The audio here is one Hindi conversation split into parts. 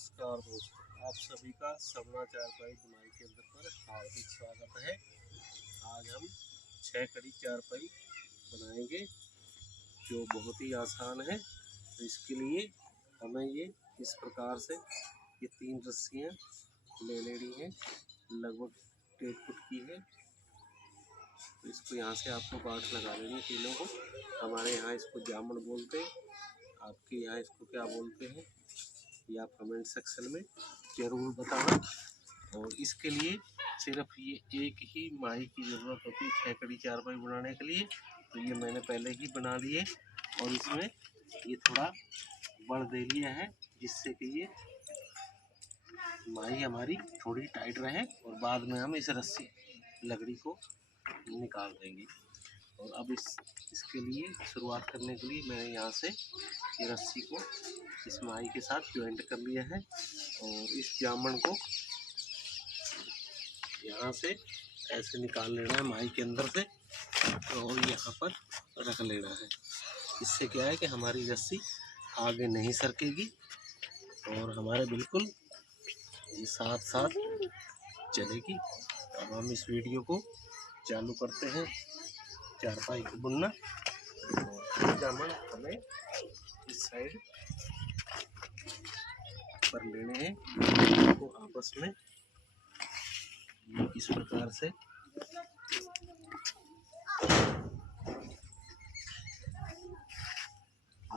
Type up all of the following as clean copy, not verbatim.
नमस्कार दोस्तों, आप सभी का सवना चारपाई बुनाई केंद्र पर हार्दिक स्वागत है। आज हम 6 कड़ी चारपाई बनाएंगे जो बहुत ही आसान है। तो इसके लिए हमें ये इस प्रकार से ये 3 रस्सियाँ ले लेनी है, लगभग 1.5 फुट की है। तो इसको यहाँ से आपको गांठ लगा लेनी तीनों को। हमारे यहाँ इसको जामुन बोलते हैं, आपके यहाँ इसको क्या बोलते हैं ये आप कमेंट सेक्शन में ज़रूर बताना। और इसके लिए सिर्फ ये एक ही माही की ज़रूरत होती है 6 कड़ी चारपाई बनाने के लिए। तो ये मैंने पहले ही बना दिए और इसमें ये थोड़ा बड़ दे लिया है जिससे कि ये माही हमारी थोड़ी टाइट रहे और बाद में हम इस रस्सी लकड़ी को निकाल देंगे। और अब इसके लिए शुरुआत करने के लिए मैंने यहाँ से ये रस्सी को इस माही के साथ ज्वाइंट कर लिया है और इस जामन को यहाँ से ऐसे निकाल लेना है माही के अंदर से और यहाँ पर रख लेना है। इससे क्या है कि हमारी रस्सी आगे नहीं सरकेगी और हमारे बिल्कुल ये साथ साथ चलेगी। अब हम इस वीडियो को चालू करते हैं चारपाई को बुनना। और जामन हमें इस साइड पर लेने हैं को आपस में इस प्रकार से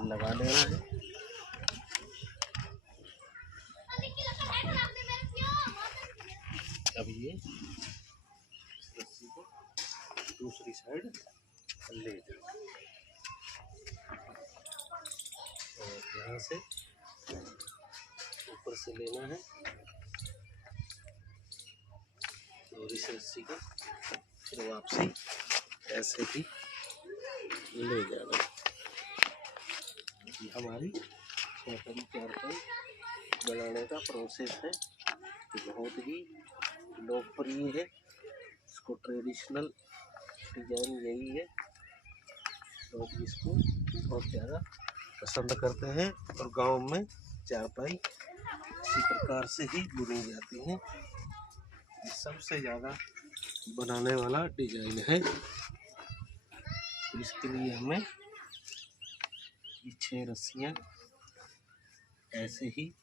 लगा लेना है। अब ये रस्सी को दूसरी साइड ले जाओ और यहाँ से ऊपर से लेना है और इस रस्सी को फिर वापसी ऐसे ही ले जाना। ये हमारी 6 कड़ी चारपाई बनाने का प्रोसेस है। बहुत ही लोकप्रिय है, इसको ट्रेडिशनल डिजाइन यही है। लोग इसको बहुत ज़्यादा पसंद करते हैं और गांव में चारपाई इसी प्रकार से ही बुनी जाती हैं। ये सबसे ज़्यादा बनाने वाला डिजाइन है। तो इसके लिए हमें ये 6 रस्सियाँ ऐसे ही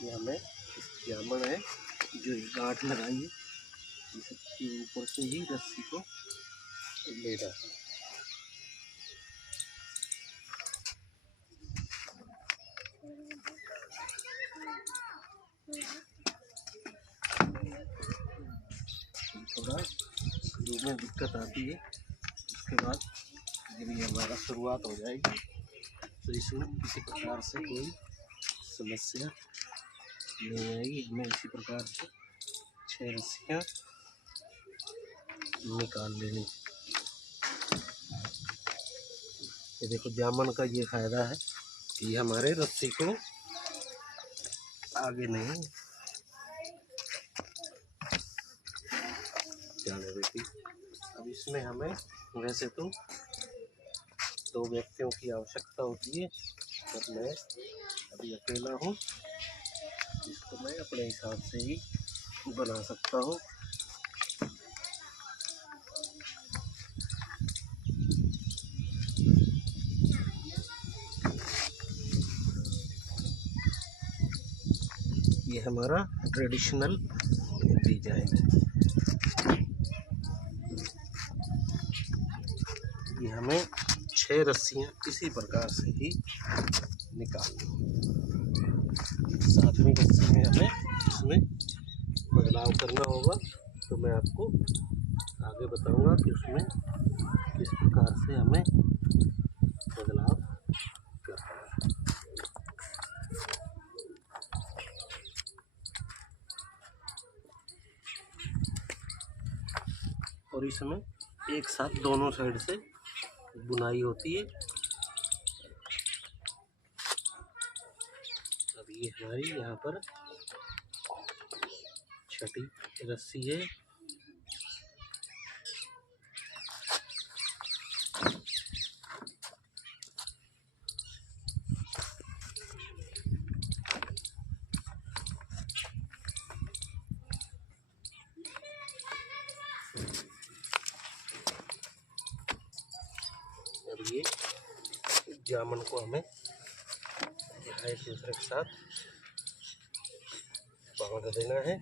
ये हमें इस जामन है जो गांठ लगाई है इसके ऊपर से ही रस्सी को लेना है। थोड़ा शुरू में दिक्कत आती है, उसके बाद जब ये हमारा शुरुआत हो जाएगी तो इसमें किसी प्रकार से कोई समस्या नहीं आएगी। हमें इसी प्रकार से 6 रस्सियाँ निकाल लेनी। ये देखो जामन का ये फायदा है कि हमारे रस्सी को आगे नहीं जाने देती। अब इसमें हमें वैसे तो 2 व्यक्तियों की आवश्यकता होती है, पर मैं अभी अकेला हूँ, इसको मैं अपने हिसाब से ही बना सकता हूँ। ये हमारा ट्रेडिशनल डिजाइन है। ये हमें 6 रस्सियाँ इसी प्रकार से ही निकालनी। 7वीं रस्सी में हमें इसमें बदलाव करना होगा, तो मैं आपको आगे बताऊंगा कि उसमें किस प्रकार से हमें बदलाव करना है। और इसमें एक साथ दोनों साइड से बुनाई होती है। अब ये हमारी यहाँ पर 6ठी रस्सी है ये जामुन को हमें एक दूसरे के साथ बांध देना है।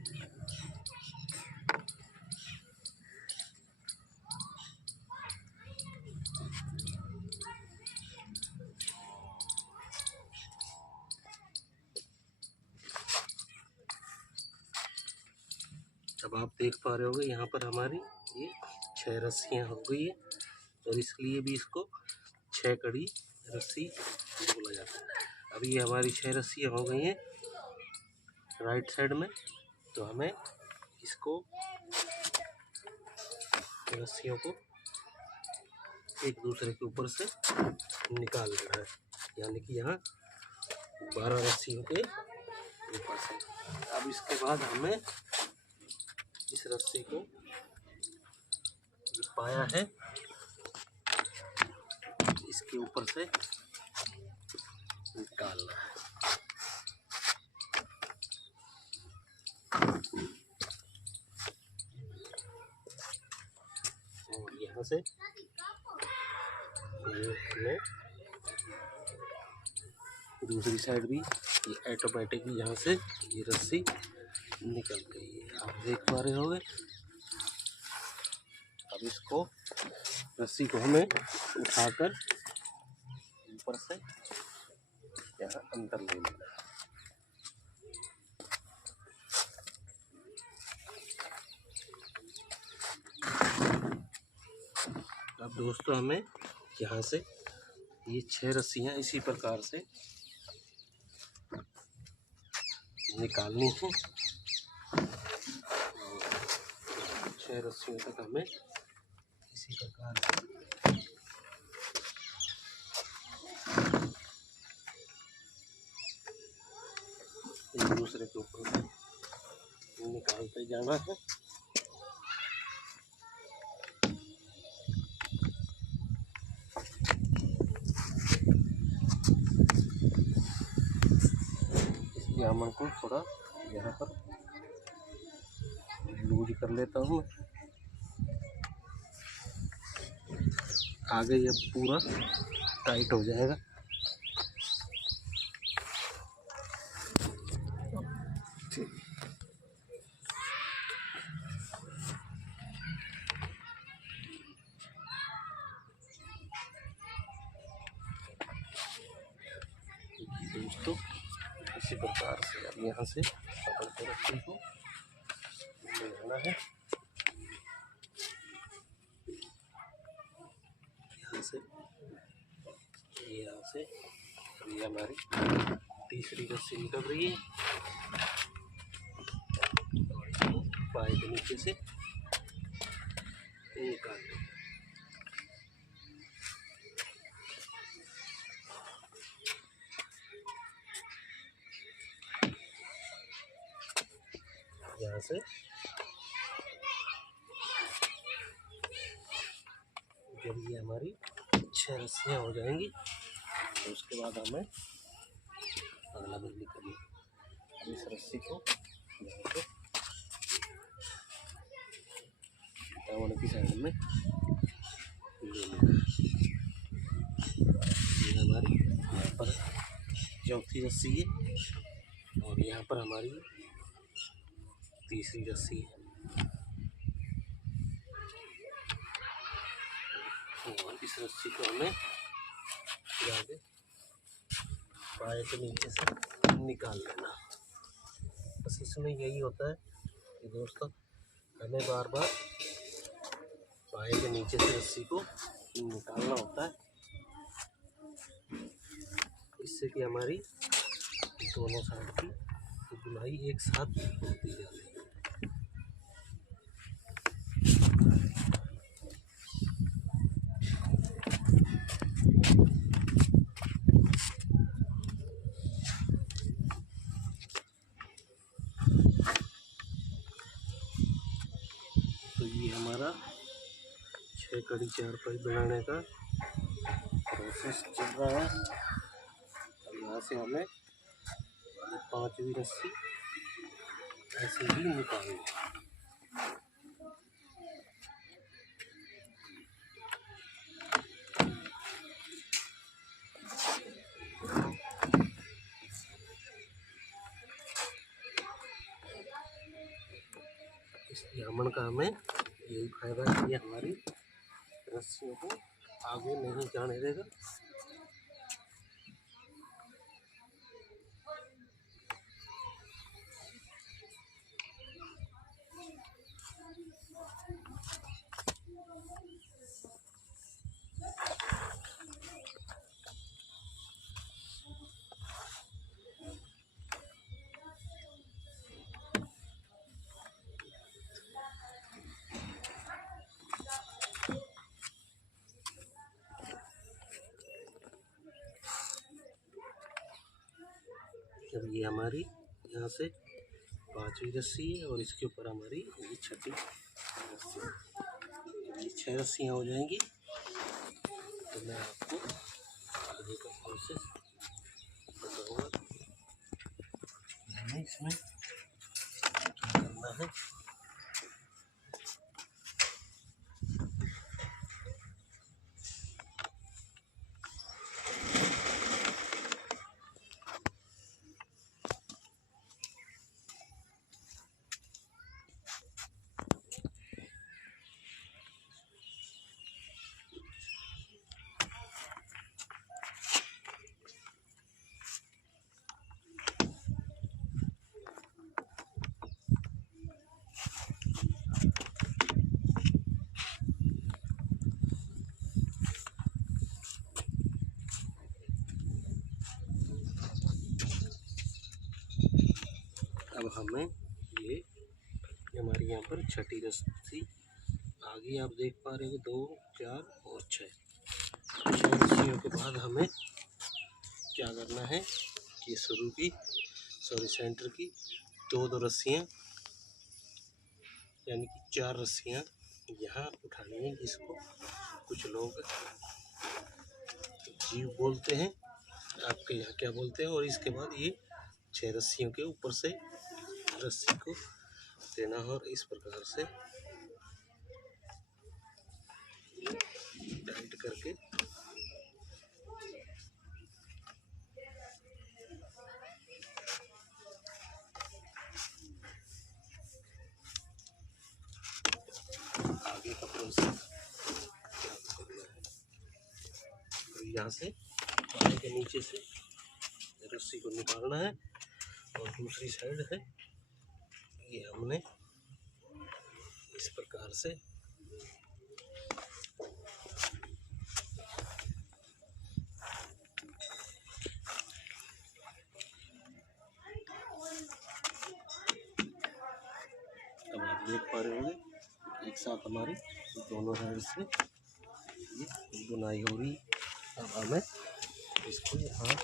अब आप देख पा रहे होंगे यहाँ पर हमारी ये 6 रस्सियाँ हो गई है और इसलिए भी इसको 6 कड़ी रस्सी बोला जाता है। अभी ये हमारी 6 रस्सियाँ हो गई हैं राइट साइड में, तो हमें इसको रस्सियों को एक दूसरे के ऊपर से निकाल देना है, यानी कि यहाँ 12 रस्सियों के ऊपर से। अब इसके बाद हमें इस रस्सी को जो पाया है इसके ऊपर से निकालना है। और यहाँ से हमें दूसरी साइड भी ये ऑटोमेटिकली यहाँ से ये रस्सी निकल गई है, आप देख पा रहे होंगे। अब इसको रस्सी को हमें उठाकर ऊपर से यहाँ अंदर ले लेना है। अब दोस्तों हमें यहाँ से ये 6 रस्सियाँ इसी प्रकार से निकालनी है। 6 रस्सियों तक हमें इसी प्रकार से एक दूसरे के ऊपर से निकालते जाना है। इस जामुन को थोड़ा यहाँ पर लूज कर लेता हूँ, आगे ये पूरा टाइट हो जाएगा। दोस्तों इसी प्रकार से अब यहाँ से पकड़ के रस्सी को ले जाना है। यहाँ से ये हमारी तीसरी रस्सी निकल रही है और इसको पाए के नीचे से निकाल दें। यहाँ से जब ये हमारी 6 रस्सियाँ हो जाएंगी तो उसके बाद हमें अगला बदली करनी है। इस रस्सी को यहाँ से दामन की साइड में ले लेना। ये हमारी यहाँ पर चौथी रस्सी है और यहाँ पर हमारी तीसरी रस्सी है। और इस रस्सी को हमें आगे पाए के नीचे से निकाल लेना। बस इसमें यही होता है कि दोस्तों हमें बार बार पाए के नीचे से रस्सी को निकालना होता है, इससे कि हमारी दोनों साइड की बुनाई एक साथ होती जाती है। तो ये हमारा 6 कड़ी चारपाई बनाने का प्रोसेस चल रहा है। अब यहाँ से हमें 5वीं रस्सी ऐसे ही निकालनी है। भ्रमण का हमें यही फायदा है, ये हमारी रस्सियों को आगे नहीं जाने देगा। अब ये हमारी यहाँ से 5वीं रस्सी है और इसके ऊपर हमारी ये 6ठी रस्सी, ये 6 रस्सियाँ हो जाएंगी। तो मैं आपको आगे का प्रोसेस बताऊँगा हमें इसमें क्या करना है। अब हमें ये हमारी यहाँ पर 6ठी रस्सी आगे आप देख पा रहे हो, 2, 4 और 6 रस्सियों के बाद हमें क्या करना है कि शुरू की सेंटर की 2 रस्सियाँ यानी कि 4 रस्सियाँ यहाँ उठानी है, जिसको कुछ लोग जीव बोलते हैं, आपके यहाँ क्या बोलते हैं। और इसके बाद ये 6 रस्सियों के ऊपर से रस्सी को देना और इस प्रकार से टाइट करके आगे का प्रोसेस करना है। तो यहाँ से पानी के नीचे से रस्सी को निकालना है और दूसरी साइड है ये हमने इस प्रकार से अब आप देख पा रहे होंगे एक साथ हमारी दोनों साइड से ये बुनाई हो रही। अब हमें इसको यहाँ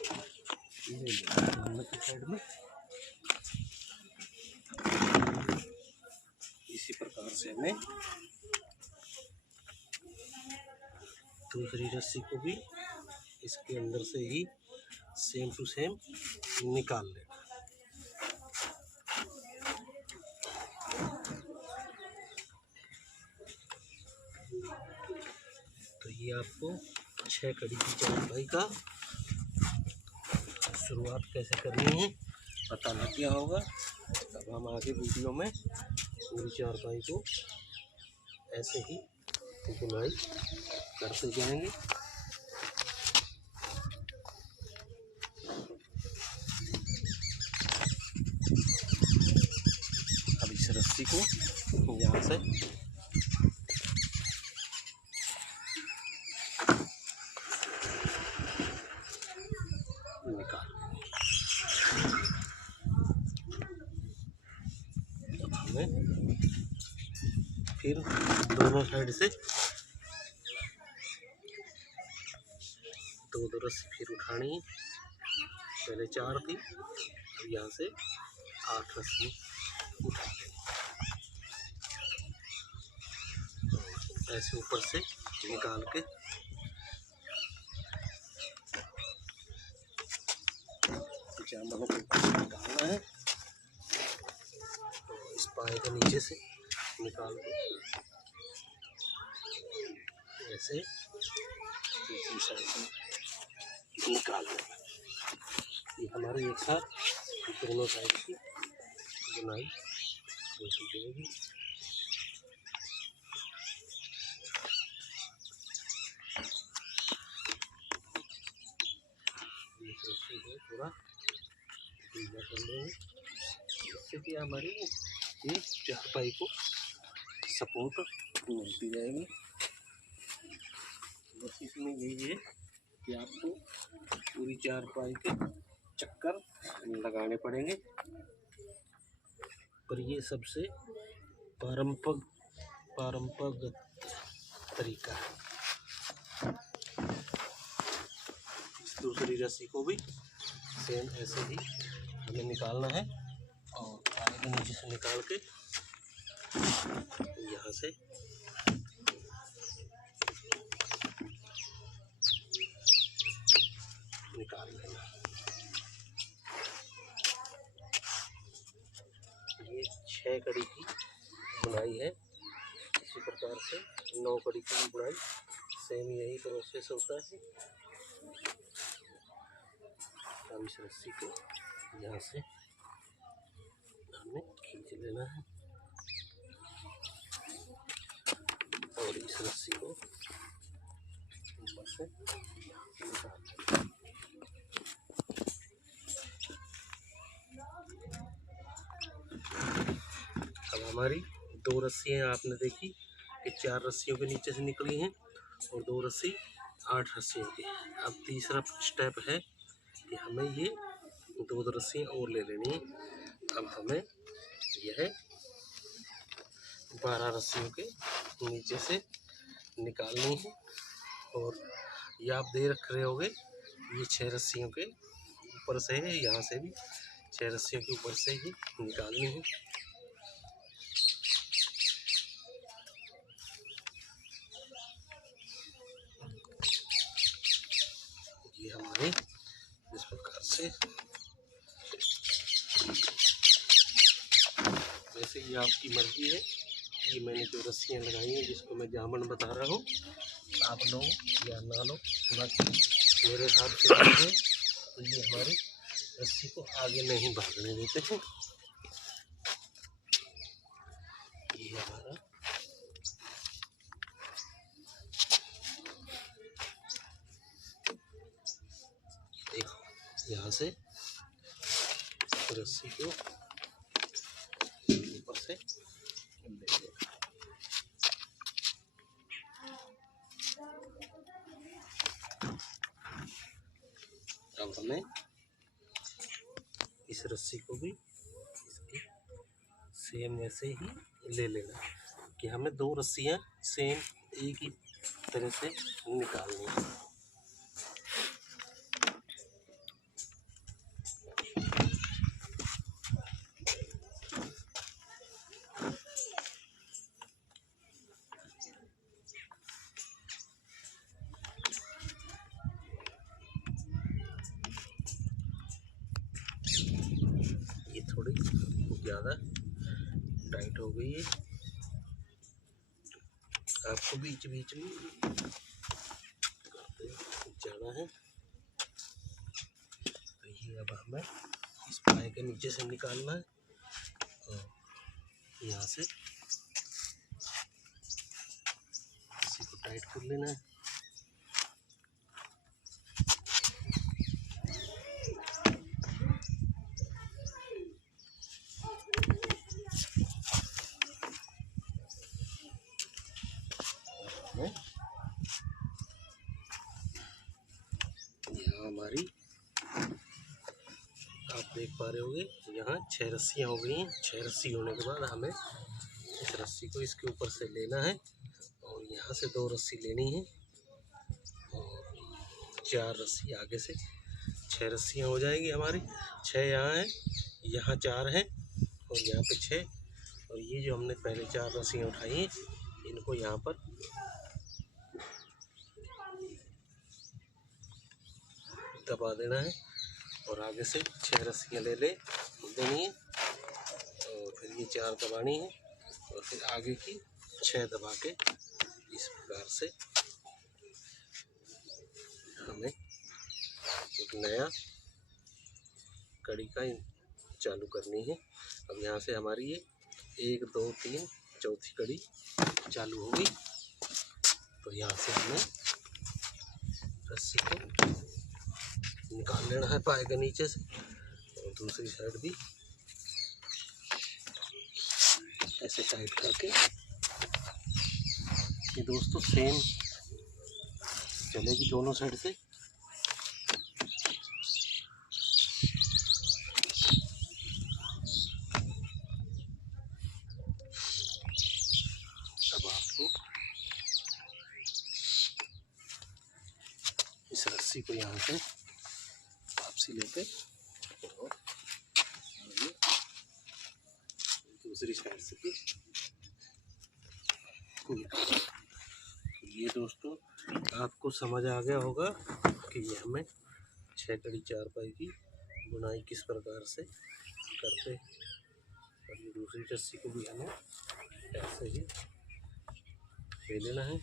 ले लेना की साइड में, इसी प्रकार से हमें दूसरी रस्सी को भी इसके अंदर से ही सेम टू सेम निकाल लेना। तो ये आपको 6 कड़ी की चारपाई का शुरुआत कैसे करनी है पता लग गया होगा। अब हम आगे वीडियो में पूरी चारपाई को ऐसे ही बुनाई करते जाएंगे। अब इस रस्सी को यहाँ से निकाल, अब हमें फिर दोनों साइड से 2 रस्सी फिर उठानी है। पहले 4 थी, अब यहाँ से 8 रस्सी उठा ऐसे ऊपर से निकाल के जामनों को निकालना है। इस पाए को नीचे से निकाल के ऐसे दूसरी साइड से निकाल लेना। ये हमारे एक साथ दोनों साइड की बुनाई होती जाएगी। ढीला कर लेंगे, इससे कि हमारी ये चारपाई को सपोर्ट मिलती जाएगी। बस इसमें यही है कि आपको पूरी चारपाई के चक्कर लगाने पड़ेंगे, पर ये सबसे पारंपरिक तरीका है। दूसरी रस्सी को भी सेम ऐसे ही हमें निकालना है और आगे नीचे से निकाल के यहाँ से निकाल लेना। ये 6 कड़ी की बुनाई है। इसी प्रकार से 9 कड़ी की बुनाई सेम यही प्रोसेस होता है। अब इस रस्सी को यहाँ से हमें खींच लेना है और इस रस्सी को ऊपर से निकाल लेना। अब हमारी 2 रस्सियाँ आपने देखी कि 4 रस्सियों के नीचे से निकली हैं और 2 रस्सी 8 रस्सियों की। अब तीसरा स्टेप है कि हमें ये 2 रस्सियाँ और ले लेनी है। अब हमें यह 12 रस्सियों के नीचे से निकालनी है और ये आप देख रख रहे होगे ये 6 रस्सियों के ऊपर से है, यहाँ से भी 6 रस्सियों के ऊपर से ही निकालनी है। ये हमारे इस प्रकार से, वैसे ये आपकी मर्जी है। ये मैंने जो रस्सियाँ लगाई हैं जिसको मैं जामन बता रहा हूँ, आप लो या ना लो, बाकी मेरे हिसाब से है तो ये हमारी रस्सी को आगे नहीं भागने देते हैं। ये हमारा देखो यहाँ से रस्सी को ऊपर से ले लेना। अब हमें इस रस्सी को भी इसकी सेम वैसे ही ले लेना कि हमें 2 रस्सियाँ सेम एक ही तरह से निकालनी है। ये थोड़ी ज़्यादा टाइट हो गई है, आपको बीच बीच में जाना है। तो ये अब हमें इस पाए के नीचे से निकालना है और यहाँ से इसी को टाइट कर लेना है। यहाँ हमारी आप देख पा रहे होंगे यहाँ 6 रस्सियाँ हो गई हैं। 6 रस्सी होने के बाद हमें इस रस्सी को इसके ऊपर से लेना है और यहाँ से 2 रस्सी लेनी है और 4 रस्सी आगे से। 6 रस्सियाँ हो जाएंगी हमारी। 6 यहाँ हैं, यहाँ 4 हैं और यहाँ पे 6, और ये जो हमने पहले 4 रस्सियाँ उठाई हैं इनको यहाँ पर दबा देना है और आगे से 6 रस्सियाँ ले देनी है और फिर ये 4 दबानी है और फिर आगे की 6 दबा के इस प्रकार से हमें एक नया कड़ी का चालू करनी है। अब यहाँ से हमारी ये 1 2 3 चौथी कड़ी चालू होगी। तो यहाँ से हमें रस्सी को निकाल लेना है पाए के नीचे से और दूसरी साइड भी ऐसे टाइट करके ये दोस्तों सेम चलेगी दोनों साइड से। अब आपको इस रस्सी को यहाँ से वापसी लेकर और दूसरी साइड से भी ये दोस्तों आपको समझ आ गया होगा कि ये हमें 6 कड़ी चारपाई की बुनाई किस प्रकार से करते हैं। और ये दूसरी रस्सी को भी हमें ऐसे ही ले लेना है।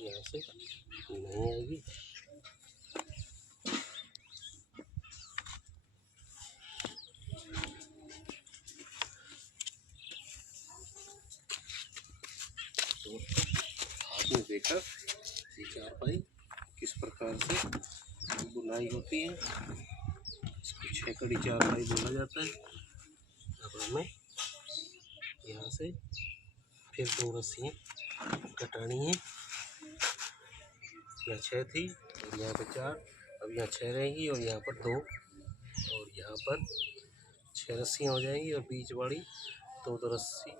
यहाँ से नहीं आएगी। तो आपने देखा ये चारपाई किस प्रकार से बुनाई होती है। इसको 6 कड़ी चारपाई बोला जाता है। अब हमें यहाँ से फिर 2 रस्सियाँ कटानी है। यहाँ 6 थी और यहाँ पर 4, अब यहाँ 6 रहेंगी और यहाँ पर 2 और यहाँ पर 6 रस्सियाँ हो जाएंगी और बीच वाली 2 रस्सी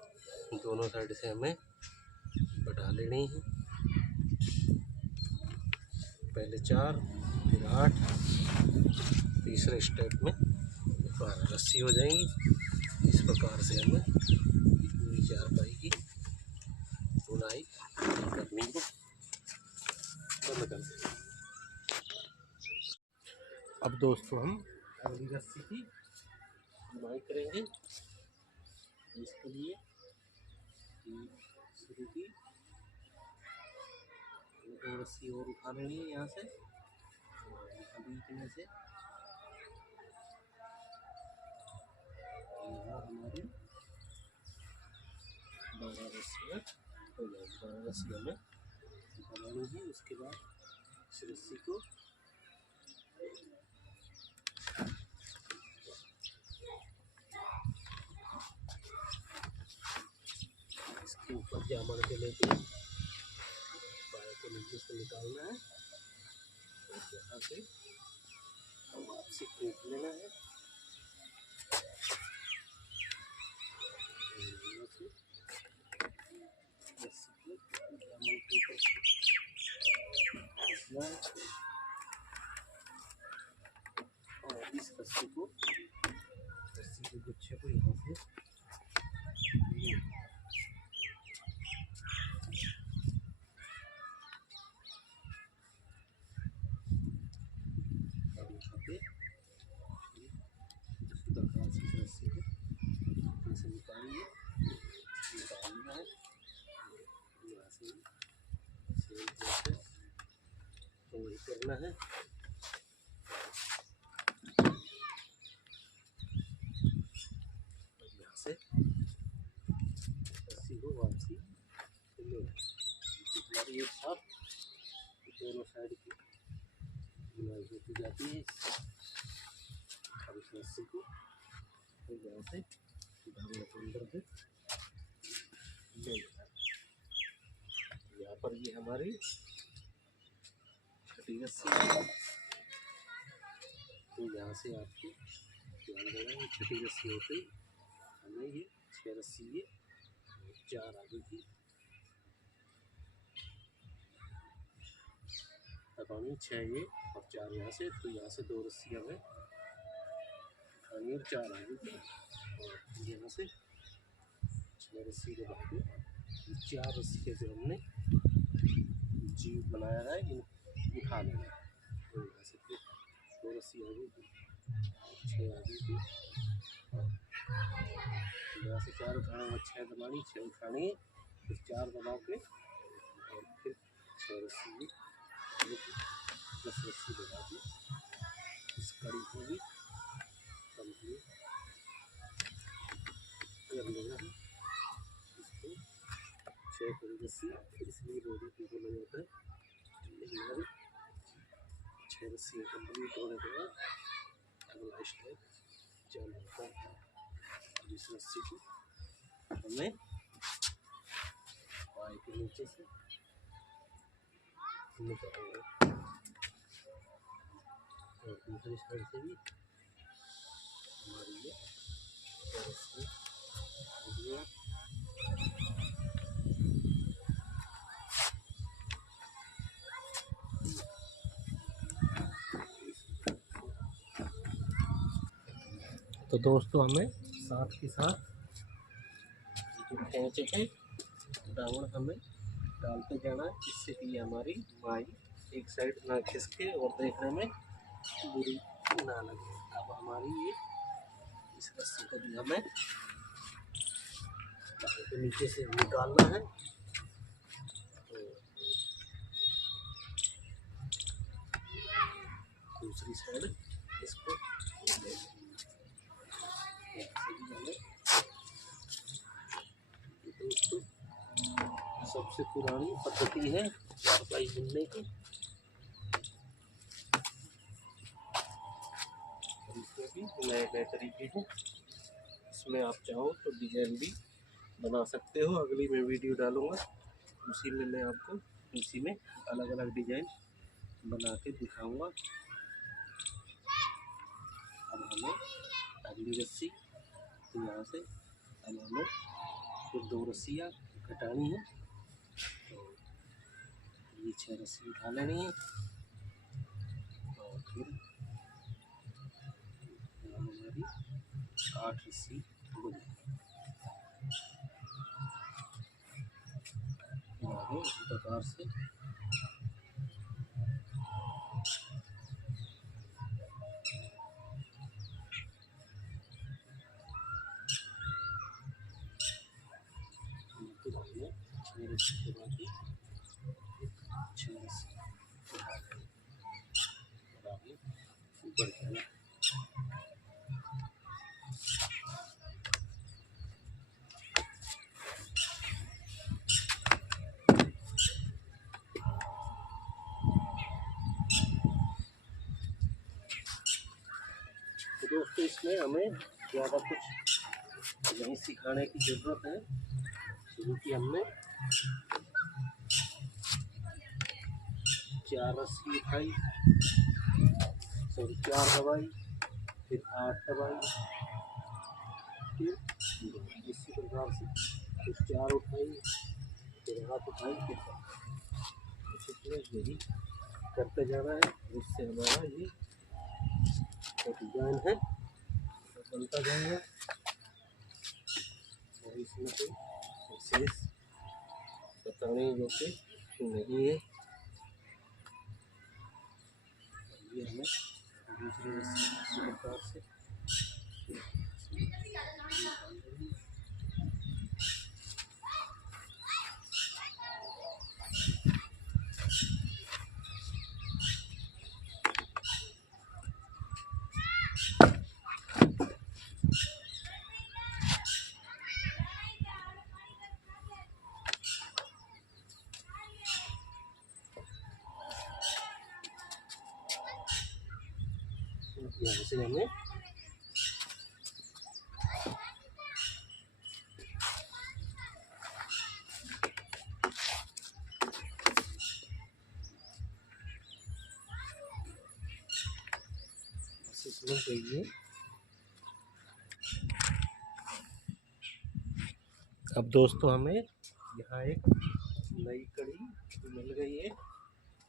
दोनों साइड से हमें बढ़ा लेनी है। पहले 4 फिर 8, तीसरे स्टेप में 12 रस्सी हो जाएंगी। इस प्रकार से हमें पूरी चारपाई की बुनाई करनी है। अब दोस्तों हम अगली रस्सी की बुनाई करेंगे। इसके लिए शुरू की 2 रस्सी और उठा लेनी है यहाँ से बीच में से। यहाँ हमारी 12 रस्सियाँ हो जाएगी। 12 रस्सी हमें बनानी है। उसके बाद इस रस्सी को इसके ऊपर जामड़ के लेके पाए को नीचे से निकालना है और यहाँ से वापसी खींच लेना है। रस्सी को जामड़ के ऊपर खींचना है और इस रस्सी के गुच्छे को यहाँ से निकालना है। यहाँ से सेम प्रोसेस तो वही करना है। यहाँ से रस्सी को वापसी ले हमारी एक साथ दोनों साइड की बुनाई होती जाती है। अब इस रस्सी को यहाँ से धागे के अंदर से ले लेना। यहाँ पर ये हमारी छठी रस्सी है। तो यहाँ से आपको ध्यान देना है छठी रस्सी होती हमें ये 6 रस्सी ये 4 आगे की लगानी 6 ये और 4 यहाँ से। तो यहाँ से 2 रस्सी हमें और 4 आगे की और यहाँ से 6 रस्सी के बाद 4 रस्सी के जो हमने जीव बनाया है इन उठा लेना है। तो यहाँ से फिर 2 रस्सी आगे की 6 आगे की यहाँ यहाँ से 4 उठाने, 6 दबानी, 6 उठानी है, फिर 4 दबा के और फिर 6 रस्सी 10 रस्सी दबा के इस कड़ी को भी कंप्लीट कर लेना है। इसको 6 कड़ी रस्सी इसलिए बॉडी को बोला जाता है। हमारी 6 रस्सी कंप्लीट होने के बाद अगला स्टेप चालू होता है। इस रस्सी को हमें पाए के नीचे से निकालेंगे और दूसरी साइड से भी हमारी ये रस्सी हो। तो दोस्तों हमें साथ के साथ जो खींचे हैं रावण हमें डालते जाना है, जिससे कि हमारी माई एक साइड ना खिसके और देखने में बुरी ना लगे। अब हमारी ये इस रस्सी को भी हमें तो नीचे से निकालना है। तो दूसरी साइड इसको दोस्तों सबसे पुरानी पद्धति है चारपाई बुनने की। इसमें भी नए नए तरीके हैं, इसमें आप चाहो तो डिजाइन भी बना सकते हो। अगली मैं वीडियो डालूंगा, उसी में मैं आपको इसी में अलग अलग डिजाइन बना के दिखाऊंगा। अब हमें अगली रस्सी तो यहाँ से अब हमें फिर 2 रस्सियाँ घटानी है। तो ये 6 रस्सी उठा लेनी है और फिर हमारी 8 रस्सी बुनी आगे इसी प्रकार से फिर हमने 6 रस्सी के बाद 6 रस्सी और आगे ऊपर जाना। तो दोस्तों इसमें हमें ज़्यादा कुछ नहीं सिखाने की ज़रूरत है। शुरू की हमने 4 रस्सी उठाई, सॉरी 4 दबाई, फिर 8 दबाई, फिर इसी प्रकार से फिर 4 उठाई, फिर 8 उठाई, फिर यही करते जाना है। इससे हमारा ये डिजाइन है तो बनता जाएगा और इसमें कोई विशेष बताने योग्य नहीं है। ये हमें दूसरी रस्सी इसी प्रकार से यहाँ से हमें इसमें चाहिए। अब दोस्तों हमें यहाँ एक नई कड़ी मिल गई है,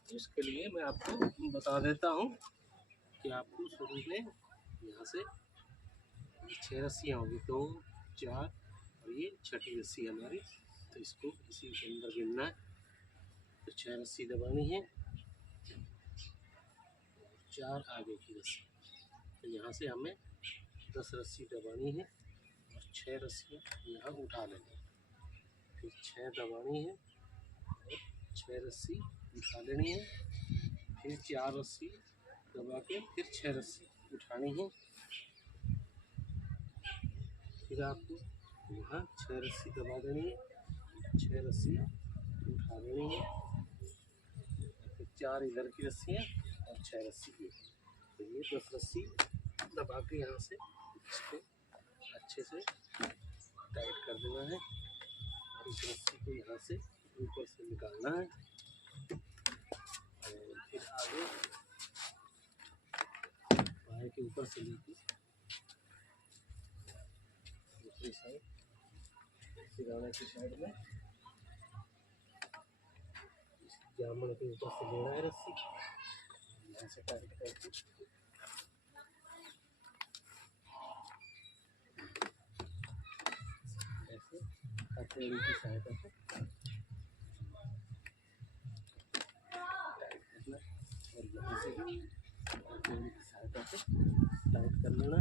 इसके लिए मैं आपको बता देता हूँ कि आपको शुरू में यहाँ से 6 रस्सियाँ होगी, 2 4 और ये छठी रस्सी हमारी। तो इसको इसी के अंदर गिनना है। तो 6 रस्सी दबानी है, 4 आगे की रस्सी। तो यहाँ से हमें 10 रस्सी दबानी है और 6 रस्सियाँ यहाँ उठा लेंगे। फिर 6 दबानी है और 6 रस्सी उठा लेनी है। फिर 4 रस्सी दबा के फिर 6 रस्सी उठानी है। फिर आपको यहाँ 6 रस्सी दबा देनी है, 6 रस्सी उठा देनी है। फिर 4 इधर की रस्सियाँ और 6 रस्सी की। तो ये 10 रस्सी दबा के यहाँ से इसको अच्छे से टाइट कर देना है और इस रस्सी को यहाँ से ऊपर से निकालना है। और फिर आगे बाहर के ऊपर से लेके दूसरी साइड सिराने की साइड में जामन के ऊपर से लेना है रस्सी, यहाँ से टाइट करके ऐसे हथेली की सहायता से टाइट करना और यहाँ से भी हथेली की सहायता से टाइट कर लेना।